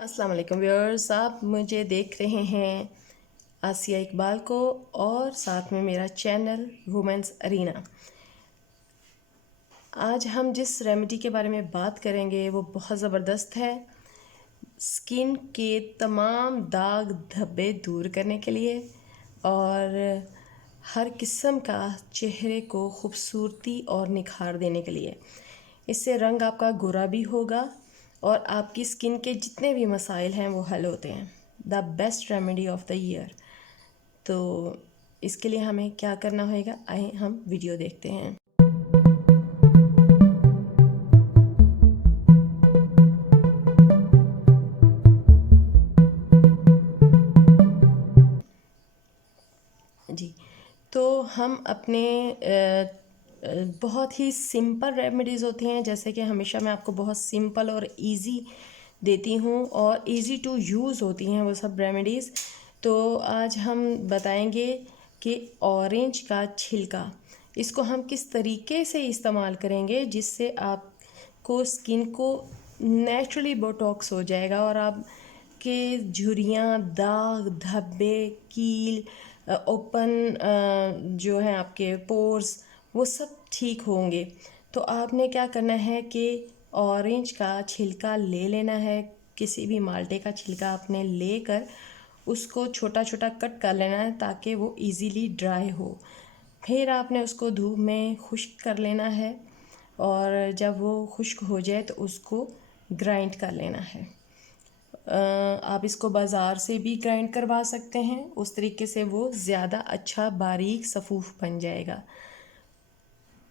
अस्सलाम वालेकुम व्यूअर्स, आप मुझे देख रहे हैं आसिया इकबाल को और साथ में मेरा चैनल वुमेंस अरीना। आज हम जिस रेमेडी के बारे में बात करेंगे वो बहुत ज़बरदस्त है। स्किन के तमाम दाग धब्बे दूर करने के लिए और हर किस्म का चेहरे को खूबसूरती और निखार देने के लिए। इससे रंग आपका गोरा भी होगा और आपकी स्किन के जितने भी मसाइल हैं वो हल होते हैं। The best remedy of the year. तो इसके लिए हमें क्या करना होगा, आइए हम वीडियो देखते हैं। जी, तो हम अपने बहुत ही सिंपल रेमेडीज़ होती हैं, जैसे कि हमेशा मैं आपको बहुत सिंपल और इजी देती हूँ और इजी टू यूज़ होती हैं वो सब रेमेडीज़। तो आज हम बताएंगे कि ऑरेंज का छिलका, इसको हम किस तरीके से इस्तेमाल करेंगे जिससे आपको स्किन को नेचुरली बोटॉक्स हो जाएगा और आप के झुर्रियाँ, दाग धब्बे, कील, ओपन जो है आपके पोर्स, वो सब ठीक होंगे। तो आपने क्या करना है कि ऑरेंज का छिलका ले लेना है। किसी भी माल्टे का छिलका आपने लेकर उसको छोटा छोटा कट कर लेना है ताकि वो इजीली ड्राई हो। फिर आपने उसको धूप में खुश्क कर लेना है और जब वो खुश्क हो जाए तो उसको ग्राइंड कर लेना है। आप इसको बाज़ार से भी ग्राइंड करवा सकते हैं, उस तरीके से वो ज़्यादा अच्छा बारीक सफ़ूफ बन जाएगा।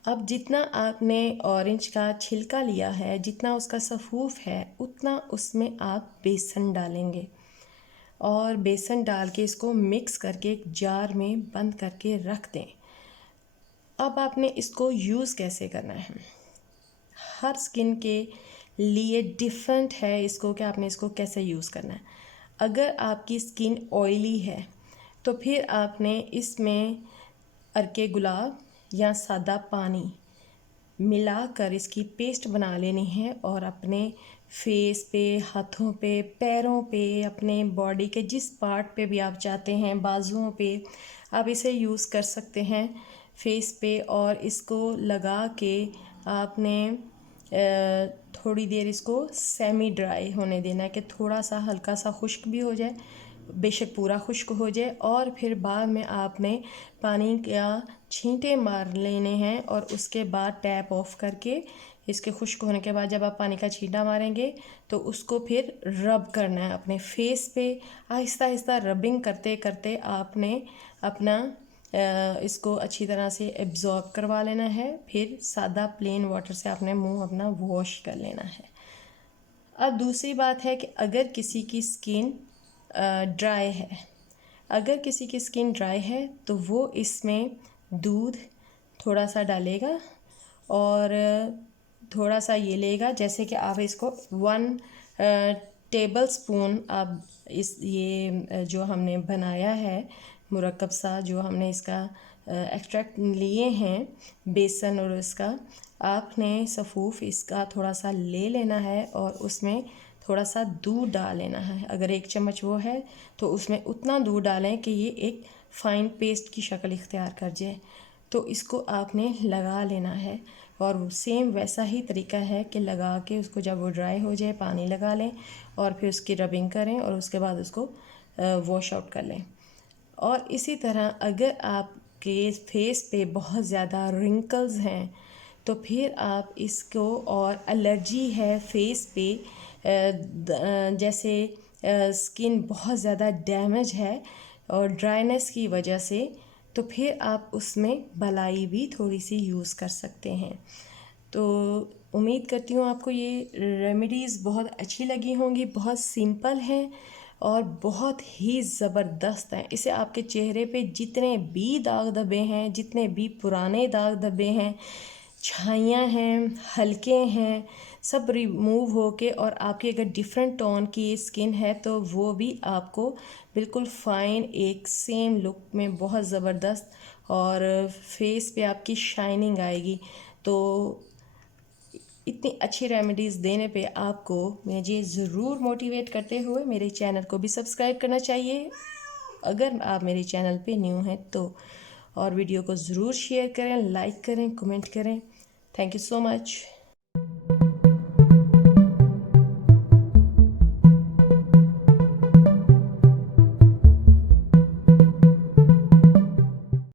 अब जितना आपने ऑरेंज का छिलका लिया है, जितना उसका सफ़ूफ है, उतना उसमें आप बेसन डालेंगे और बेसन डाल के इसको मिक्स करके एक जार में बंद करके रख दें। अब आपने इसको यूज़ कैसे करना है, हर स्किन के लिए डिफरेंट है इसको कि आपने इसको कैसे यूज़ करना है। अगर आपकी स्किन ऑयली है तो फिर आपने इसमें अर्के गुलाब या सादा पानी मिलाकर इसकी पेस्ट बना लेनी है और अपने फेस पे, हाथों पे, पैरों पे, अपने बॉडी के जिस पार्ट पे भी आप चाहते हैं, बाजुओं पे आप इसे यूज़ कर सकते हैं फेस पे। और इसको लगा के आपने थोड़ी देर इसको सेमी ड्राई होने देना है कि थोड़ा सा हल्का सा खुश्क भी हो जाए, बेशक पूरा खुश्क हो जाए। और फिर बाद में आपने पानी का छींटे मार लेने हैं और उसके बाद टैप ऑफ करके इसके खुश्क होने के बाद जब आप पानी का छींटा मारेंगे तो उसको फिर रब करना है अपने फेस पे। आहिस्ता आहिस्ता रबिंग करते करते आपने अपना इसको अच्छी तरह से एब्ज़ॉर्ब करवा लेना है। फिर सादा प्लेन वाटर से आपने मुंह अपना वॉश कर लेना है। अब दूसरी बात है कि अगर किसी की स्किन ड्राई है, अगर किसी की स्किन ड्राई है तो वो इसमें दूध थोड़ा सा डालेगा और थोड़ा सा ये लेगा, जैसे कि आप इसको 1 टेबल स्पून आप इस ये जो हमने बनाया है मुरक्कब सा, जो हमने इसका एक्सट्रैक्ट लिए हैं बेसन और इसका, आपने सफ़ूफ इसका थोड़ा सा ले लेना है और उसमें थोड़ा सा दूध डाल लेना है। अगर 1 चम्मच वो है तो उसमें उतना दूध डालें कि ये एक फ़ाइन पेस्ट की शक्ल इख्तियार कर जाए। तो इसको आपने लगा लेना है और सेम वैसा ही तरीका है कि लगा के उसको जब वो ड्राई हो जाए पानी लगा लें और फिर उसकी रबिंग करें और उसके बाद उसको वॉश आउट कर लें। और इसी तरह अगर आपके फेस पे बहुत ज़्यादा रिंकल्स हैं तो फिर आप इसको, और एलर्जी है फेस पे, जैसे स्किन बहुत ज़्यादा डैमेज है और ड्राइनेस की वजह से, तो फिर आप उसमें मलाई भी थोड़ी सी यूज़ कर सकते हैं। तो उम्मीद करती हूँ आपको ये रेमेडीज़ बहुत अच्छी लगी होंगी। बहुत सिंपल हैं और बहुत ही ज़बरदस्त हैं। इसे आपके चेहरे पे जितने भी दाग धब्बे हैं, जितने भी पुराने दाग धब्बे हैं, छाइयाँ हैं, हल्के हैं, सब रिमूव होके और आपकी अगर डिफरेंट टोन की स्किन है तो वो भी आपको बिल्कुल फ़ाइन एक सेम लुक में बहुत ज़बरदस्त और फेस पे आपकी शाइनिंग आएगी। तो इतनी अच्छी रेमेडीज़ देने पे आपको मुझे ज़रूर मोटिवेट करते हुए मेरे चैनल को भी सब्सक्राइब करना चाहिए अगर आप मेरे चैनल पे न्यू हैं तो, और वीडियो को ज़रूर शेयर करें, लाइक करें, कमेंट करें। Thank you so much.